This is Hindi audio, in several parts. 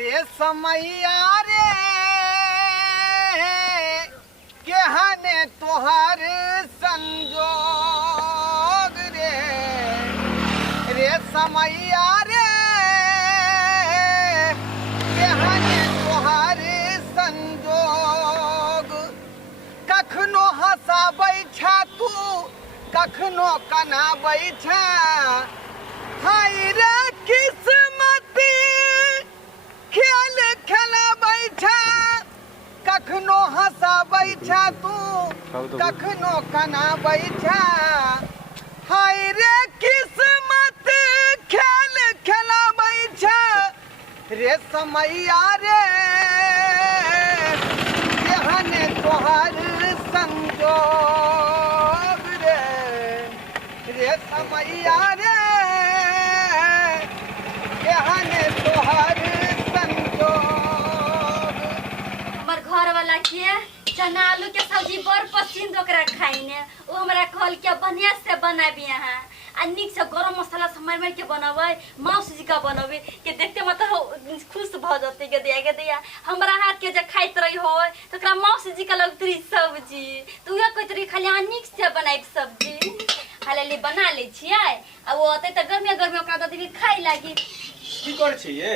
रे समैया रे केहने तोहर संजोग रे रे समैया रे केहने तोहर संजोग कखनो हंसाबै छा तू कखनो कनाबै छा हाय रे किस्मत खेल खेलाबै छा कखनो हंसाबै छा तू कखनो कनाबै छा हाय रे किस्मत खेल खेलाबै छा रे समैया रे केहने तोहर संजोग रे रे समैया रे केहने तोहर संजोग। हमर घर वाला के चना आलू के सब्जी बड़ पसंद ओकरा खाइने ओ हमरा कहल के बढ़िया से बनाबी यहाँ आ निक से गरम मसाला से मार मार के बनावे मांस जी का बनावे के देखते मतलब खुश भ जते के दिया हमरा हाथ के जे खाइत रही हो तो ओकरा मांस जी का लगतरी सब्जी तो उहे कहत रही खाली निक से बनाइब सब्जी हालेली बना ले छियै आ वो ओते त गर्मी गर्मी ओकरा ददी खाइ लागी की करे छियै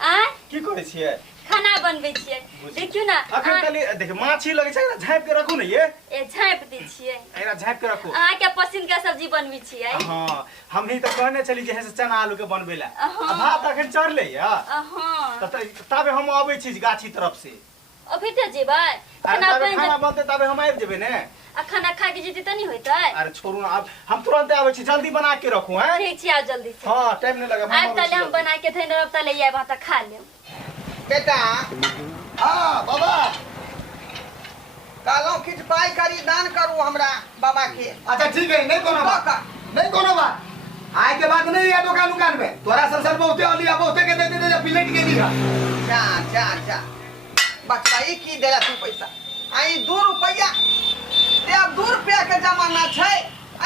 आ की करे छियै खाना बनबै छियै देखियो ना अखन खाली देख माछी लगे छै झाँप के रखू ने ये ए झाँप दै छियै एकरा झाँप के रखू अहाँ के पसंद के सब्जी बनबै छियै हां हम ही त कहने चली जे से चना आलू के बनबेला हाँ। भात अखन चढ़ले या हां तबे हम आबै छी गाछी तरफ से अभी त जेबै खाना बनते तबे हम आबि जेबै ने आ खाना खा के जेती त नहीं होतै अरे छोड़ू ना अब हम तुरंत आबै छी जल्दी बना के रखू हैं ठीक छी आ जल्दी से हां टाइम नहीं लगे आब तले हम बना के थैन रब तले आब त खा लेम बेटा हाँ बाबा कहलौं किछ पाई करी दान करू हमरा बाबा के अच्छा ठीक है नहीं कोनो बात नहीं कोनो बात आय के बाद नहीं है दुकान में तोरा संसार बहुते अलिया बहुते के दे दे प्लेट के दिया जा जा जा बचवा ई की देला तू पैसा आई 2 रुपया ते अब 2 रुपया के जमाना छै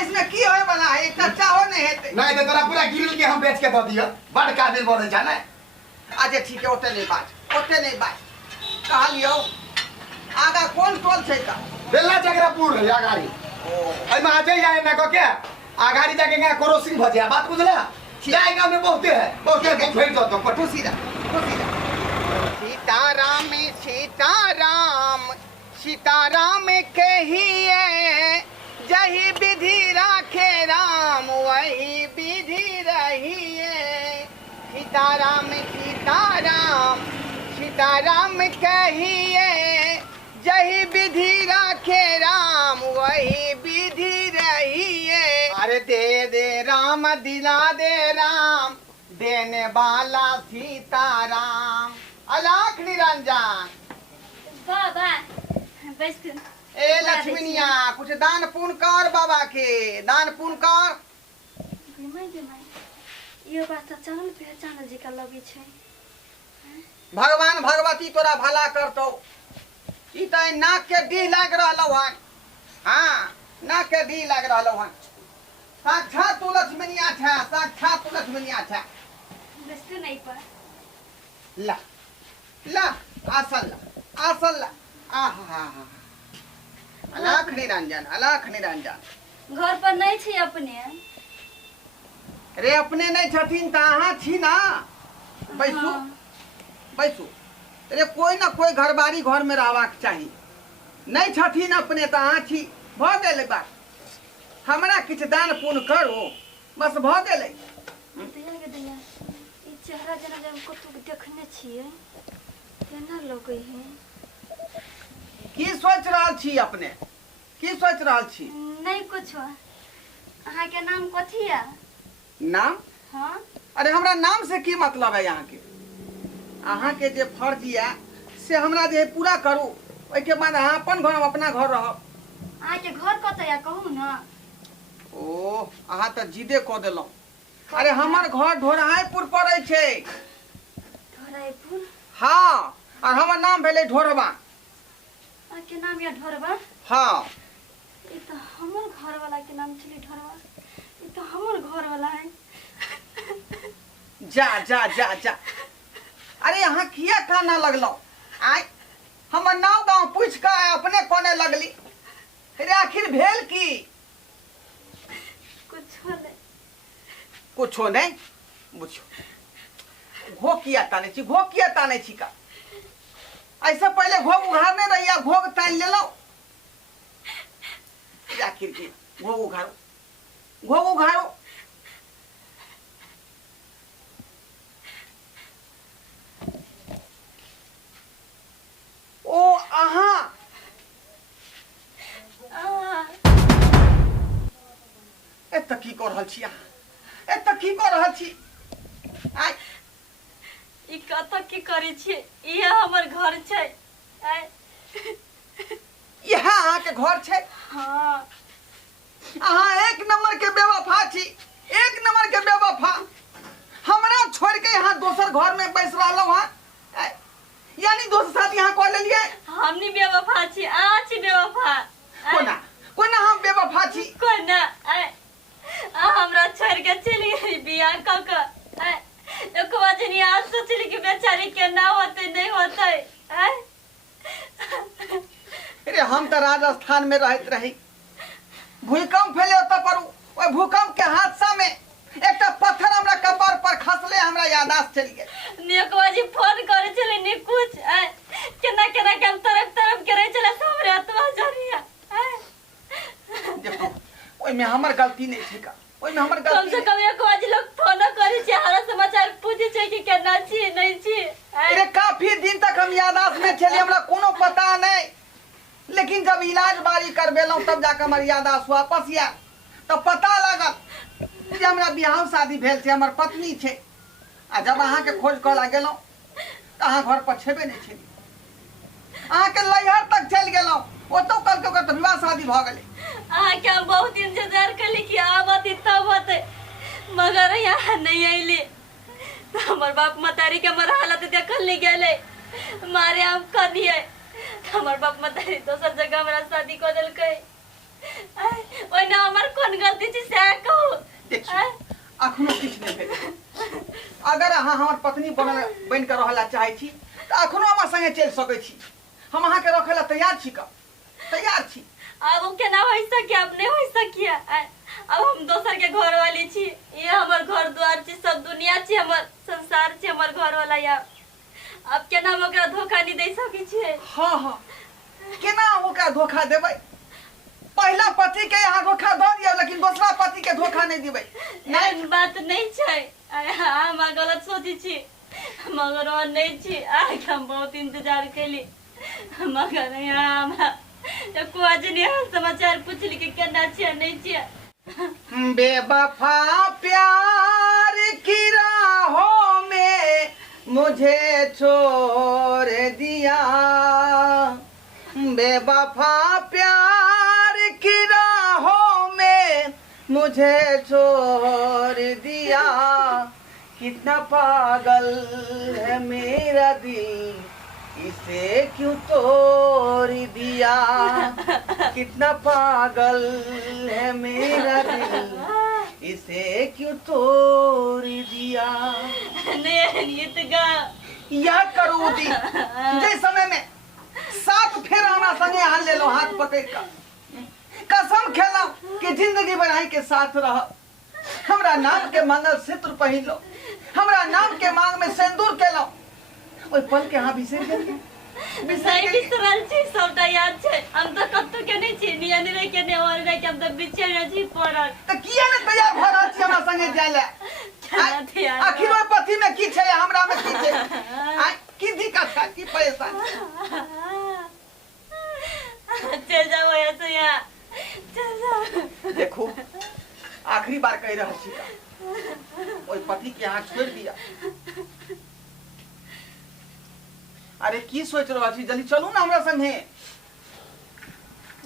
इसमें की होय वाला है एक चाहो नहीं हेते नहीं तो तोरा पूरा गिरिल के हम बेच के दे दियो बड़ काबिल बोले जाने अच्छा ठीक है ओते नहीं बात कहलियो आगा कौन टोल छै का बेला चक्रापुर है आगाड़ी ओ आई में आ जाए ना को के आगाड़ी जाके ना क्रॉसिंग भ जाए बात बुझला जाएगा में बहुते है बहुते फेर दो तो खुशी दा सीताराम सीताराम सीताराम कहिए जही विधि राखे राम वही विधि रहिए सीताराम सीताराम सीताराम कहिए जही विधि राखे राम वही विधि रहिए अरे दे दे राम दिला दे राम देने वाला सीताराम अलाख निरंजन बाबा बस ए लक्ष्मीनिया कुछ दान पुण्य कर बाबा के दान पुण्य कर ये बात त चैनल पे चैनल जी का लगी छै भगवान भगवती तोरा भला करतौ ई त नाक के डी लाग रहलौ हन हां नाक के डी लाग रहलौ हन साक्षात तू लक्ष्मीनिया छा साक्षात तू लक्ष्मीनिया छा बस नहीं पर ला ला आसन ला आहा अलाख निरंजन घर पर नहीं छै अपने रे अपने नहीं छथिन त अहाँ छी ना बैसू हाँ। बैसू रे कोई ना कोई घरबारी घर में रहबाक चाही नहीं छथिन अपने त अहाँ छी भ गेलै बात हमरा किछ दान पुण्य करू बस भ गेलै दया ई चेहरा जना जब कतौ देखने छियै केना लगै है की सोच रहल छी अपने की सोच रहल छी नहीं कुछ अहाँ के नाम कथी है नाम हां अरे हमरा नाम से की मतलब है अहाँ के जे फर्ज या से हमरा जे पूरा करू ओइ के बाद अहाँ अपन घर अपना घर रहब अहाँ के घर कतय या कहू ना ओ अहाँ त जिदे क देलौ अरे हमर घर ढोरहाईपुर पड़ै छै ढोराईपुर हाँ और हमर नाम भेलै ढोरबा अहाँ के नाम या ढोरबा हाँ ई त हमर घर वाला के नाम छलै ढोरबा ई त हमर घर वाला है जा जा जा जा अरे का ना लगलो आय हमर नाव गांव पूछ के अपने कोने लगली रे आखिर भेल की कुछो नहीं बुझो घो किया ताने छी का ऐसे पहले घोग उघारने रहिया घोग तान ले लो आखिर की घोग उघारो ओ आहा एत की कर रहल छी अहाँ एत की कर रहल छी आय ई कत की करै छी ई हमर घर छै आय यहाँ अहाँ के घर छै हां अहाँ एक नंबर के बेवफा छी एक नंबर के बेवफा हमरा छोड़ के यहाँ दोसर घर में बैस रहलो हां यानी दोस्त साथ यहाँ कॉल लेलिए हमनी बेवफा छी आ छी बेवफा कोना हम बेवफा छी कोना हमरा छोड़ के चली गई बियाह क के एक बाजनी आज सोचली कि बेचारी के ना होते नहीं होते अरे हम तो राजस्थान में रहत रही भूकंप फैले त पर ओइ भूकंप के हादसा में एकटा पत्थर हमरा कपार पर खसले हमरा याददाश्त चली गई नेकवाजी फोन करे चले ने कुछ केना केना के तरफ करे चले हमरे तो जरिया देखो ओइ में हमर गलती नहीं छै का ओइ में हमर कम गलती से कम एक आज लोग फोन करे छै हरा समाचार पूछे छै कि केना छी नहीं छी अरे काफी दिन तक हम याददाश्त में चली हमरा कोनो पता नहीं लेकिन जब इलाज बारी करबेलौं तब जाके हमर याददाश्त वापस आया तब पता लगल जे हमरा बियाह शादी भेल छै हमर पत्नी छै आ जब अहाँ के खोज कला गेलौं त अहाँ घर पर छेबे नहीं छेली अहाँ के लैहर तक चल गेलौं ओतो कल के ओकर विवाह शादी भ गेलै के हम बहुत इंतजार कली कि आवती तब होते मगर यहाँ नहीं आइले हमर बाप मतारी के हमर हालत देखल नहीं गेले मारे हम कर दिए हमर बाप मतारी दोसर जगह हमरा शादी कर देलकै ओइ ना हमर कोन गलती छै से कहू देखिए अखनो किछ नहीं भेल अगर अहाँ हमर पत्नी बन के रहला चाहे छी त अखनो हमरा संगे चल सकै छी हम अहाँ के रखे ला तैयार छी का तैयार छी अब केना हो सके अब नहीं हो सकिया अब हम दोसर के घर वाली छी ये हमर घर द्वार छी सब दुनिया छी हमर संसार छी हमर घर वाला या अब केना हम ओकरा धोखा नहीं दे सकी छी हां केना ओकरा धोखा देबै पहला पति के यहाँ धोखा द दियौ लेकिन दूसरा पति के धोखा नहीं दिबै नहीं बात नहीं छै हम गलत सोची छी मगर वो नहीं छी आज हम बहुत इंतजार कैली मगर यहाँ एको आज नहीं समाचार पूछली कि केना छिया नहीं छिया बेवफा प्यार की राहों में मुझे छोड़ दिया बेवफा प्यार की राहों में मुझे छोड़ दिया कितना पागल है मेरा दिल इसे क्यों तोड़ दिया कितना पागल है मेरा दिल इसे क्यों तोड़ दिया नहीं तो गा यह करू दी जे समय में साथ फेर हमरा संगे हाल ले लो हाथ पकड़ का कसम खेला कि जिंदगी भर के साथ रह हमरा नाम के मंगलसूत्र पहिन लो हमरा नाम के मांग में सिंदूर के लो ओइ पल के हां बिसर गेल बिसरल छी सबटा याद छै हम तो कत्तो के नहीं छी नियन रे के ने और रे के हम तो बिछे रे छी पड़ल त किया ने तैयार भ रहल छी हमरा संगे जाय ले आखिर ओइ पति में की छै हमरा में की छै आ की दिक्कत है की परेशान चल जाओ ऐसे यहाँ चल जाओ देखो आखिरी बार कह रहा छी ओइ पति के यहाँ छोड़ दिया अरे की सोच रहा छी जल्दी चलू ना हमरा संगे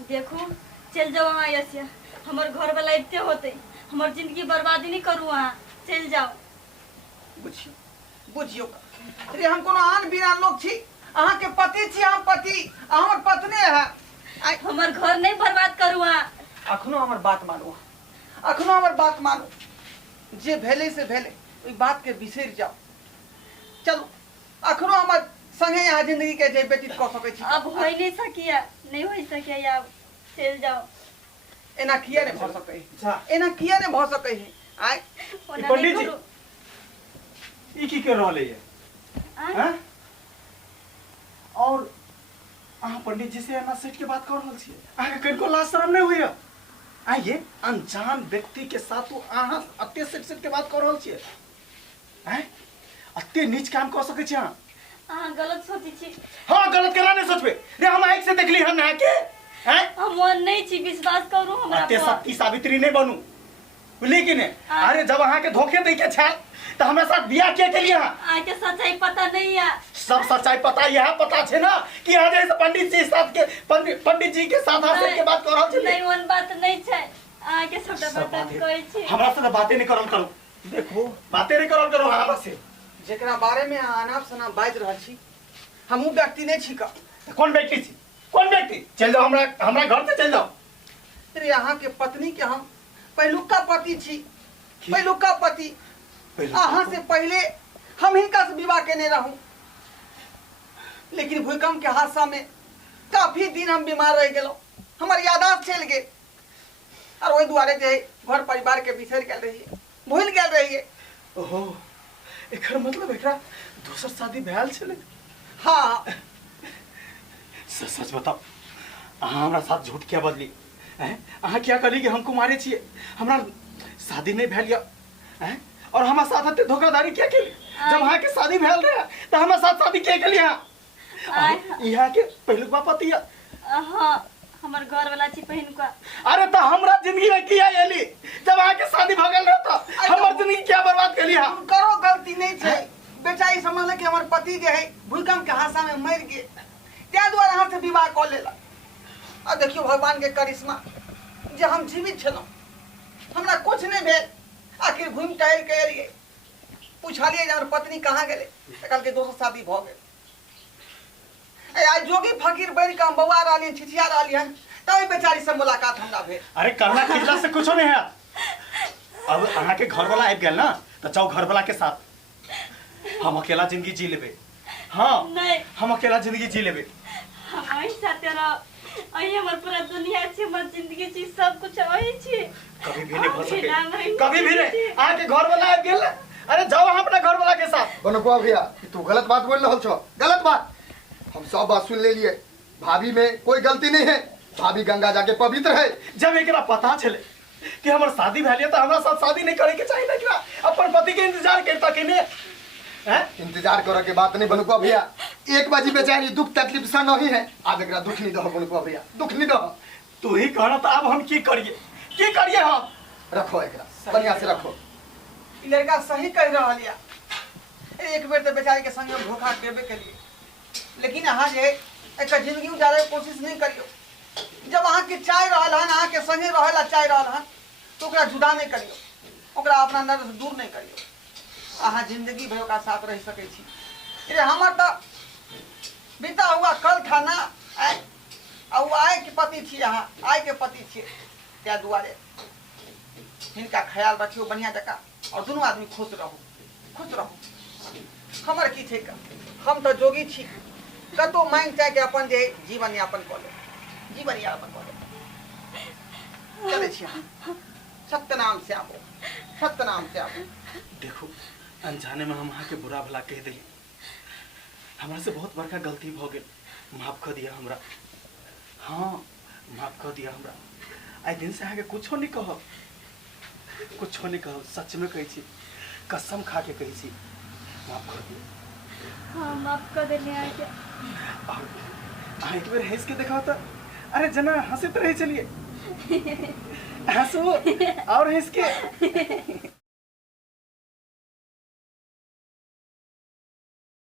देखो चल जाओ वहाँ ऐसे हमर घर वाला इतने होते हमर जिंदगी बर्बादी नहीं करू वहाँ चल जाओ बुझियो अरे हम कोनो आन बिना लोग छी अहाँ के पति छी हम पति हमर पत्नी है हमर घर नहीं बर्बाद करू वहाँ अखनो हमर बात मानो अखनो हमर बात मानो जे भेले से भेले ओई बात के बिसर जाओ चलो अखनो हमर जिंदगी के जे व्यतीत कर सकै छी अब हो नहीं सकिया नहीं हो सकिया अब चल जाओ एना किया ने भ सकै अच्छा एना किया ने भ सकै है आय ओना पंडित नहीं जी। करू। ई की कर रहले है आय, हैं और अहाँ पंडित जी से एना सेठ के बात कर रहल छियै अहाँ के कनिको लाज शरम नहीं होइए आइए अनजान व्यक्ति के साथ तो अहाँ अत्ते सेठ के बात कर रहल छियै हैं अत्ते नीच काम कर सकै छी अहाँ अहाँ गलत सोची छी हाँ गलत केना नहीं सोचबे रे हम आँख से देखली हन नहा के हैं हम नहीं छी विश्वास करू हमरा अत्ते पर सत्ती सावित्री नहीं बनू बुझली कि नहीं हाँ। अरे जब अहाँ के धोखे दे के छाल तो हमारे साथ बियाह किया के लिए अहाँ आके सच्चाई पता नहीं है सब सच्चाई पता यह पता छे ना कि आज ऐसे पंडित जी साथ के पंडित जी के साथ हाथ के बात कर रहल छी नहीं वन बात नहीं छै आके सबटा सब बात बातें- कहै छी हमरा से बातें नहीं करल करू देखो बातें नहीं करल करू हमरा से जेकरा बारे में अनाप शनाप बाज रहल छी हमहू व्यक्ति नहीं छी का कौन व्यक्ति छी कौन व्यक्ति चल जाओ हमरा घर से चल जाओ रे अहाँ के पत्नी के हम पहिलुका पति छी पहिलुका पति अहाँ से पहले हम हिनका से विवाह केने रहूं लेकिन भूकंप के हादसा में काफी दिन हम बीमार रह गेलौं हमर याददाश्त चल गेल और वही दुआरे जे घर परिवार के बिछड़ गेल रहिए भूल गेल रहिए ओहो एकर मतलब एकरा दोसर शादी भैल छले हाँ सच बताओ अहाँ हमरा साथ झूठ क्या बदली हैं अहाँ क्या करी कि हमको मारे छिए हमरा शादी नहीं भैल हैं और हमारे साथ हते धोखाधड़ी क्या के जब अहाँ के शादी भैल रहे तो हमारे साथ शादी क्या के लिए यहाँ के पहलुका पति हाँ हमर घर वाला छी पहिन का अरे तो हमरा जिंदगी में किया एली जब अहाँ के शादी भगल रहे तो हमर जिंदगी क्या बर्बाद कर लिया करो गलती नहीं छे बेचारी समझल कि हमर पति जे है भूकंप के हादसा में मर गए त्या द्वारा अहाँ से विवाह कर लेला और देखियो भगवान के करिश्मा जे हम जीवित छलौं हमरा कुछ नहीं भेल आखिर घूम टहल के एलिए पूछलिए जे हमर पत्नी कहाँ गेले त कहलकै दोसर शादी भ गेल आज जोगी फकीर बन के हम बौआ रहलिए छिछिया रहलिए तब बेचारी से मुलाकात हमरा भेल अरे करना खिला से कुछ नहीं है अब अहाँ के घर वाला आबि गेल ना तो जाओ घर वाला के साथ हम अकेला जिंदगी जी लेबे हाँ नहीं हम अकेला जिंदगी जी लेबे हम अही साथे रह अही हमर पूरा दुनिया छी हमर जिंदगी छी सब कुछ अही छी कभी भी नहीं हो अभी ना सके नहीं कभी भी नहीं अहाँ के घर वाला आबि गेल ना अरे जाओ अहाँ अपना घर वाला के साथ बनकुआ भैया तू गलत बात बोल रहा छो गलत बात हम सब बात सुन ले लिए भाभी में कोई गलती नहीं है भाभी गंगा जाके पवित्र है जब एकरा पता चले कि हमर शादी भैलिए तो हमरा साथ शादी नहीं करे के चाहिए ना कि अपन पति के इंतजार करता के ने हैं इंतजार करे के बात नहीं बनकुआ भैया एक बाजी बेचारी दुख तकलीफ सा नहीं है अब एकरा दुख नहीं दो बनकुआ भैया दुख नहीं दो तू ही कहना तो अब हम की करिए हम रखो एकरा बढ़िया से रखो ई लड़का सही कह रहलिया एक बेर तो बेचारी के संग में धोखा देबे के लिए लेकिन अहाँ जे एक जिंदगी उजारे के कोशिश नहीं करियो जब अहाँ के चाय रहल हन अहाँ के संगे रहेला चाय रहल हन तो ओकरा जुदा नहीं करियो ओकरा अपना नजर से दूर नहीं करियो अहाँ जिंदगी भर ओकरा साथ रह सकै छी ये हमर तो बीता हुआ कल था ना और आए के पति छी अहाँ आए के पति छी त्या दुआरे हिनका ख्याल रखियो बढ़िया जका और दोनों आदमी खुश रहो हमर की छै हम तो जोगी छी कतो मांग चाह के अपन जे जीवन यापन कर ले चले छी सत्यनाम से आबो देखो अनजाने में हम अहाँ के बुरा भला कह दिली हमरा से बहुत बड़का गलती भ गेल माफ कर दिया हमरा हाँ माफ कर दिया हमरा आई दिन से अहाँ के कुछो नहीं कहब सच में कहै छी कसम खा के कहै छी माफ कर दिया हाँ माफ कर देलिए आके और अहाँ एक बेर हंस के देखाओ तो अरे जना हंसते रहे चलिए हंसो और हंस के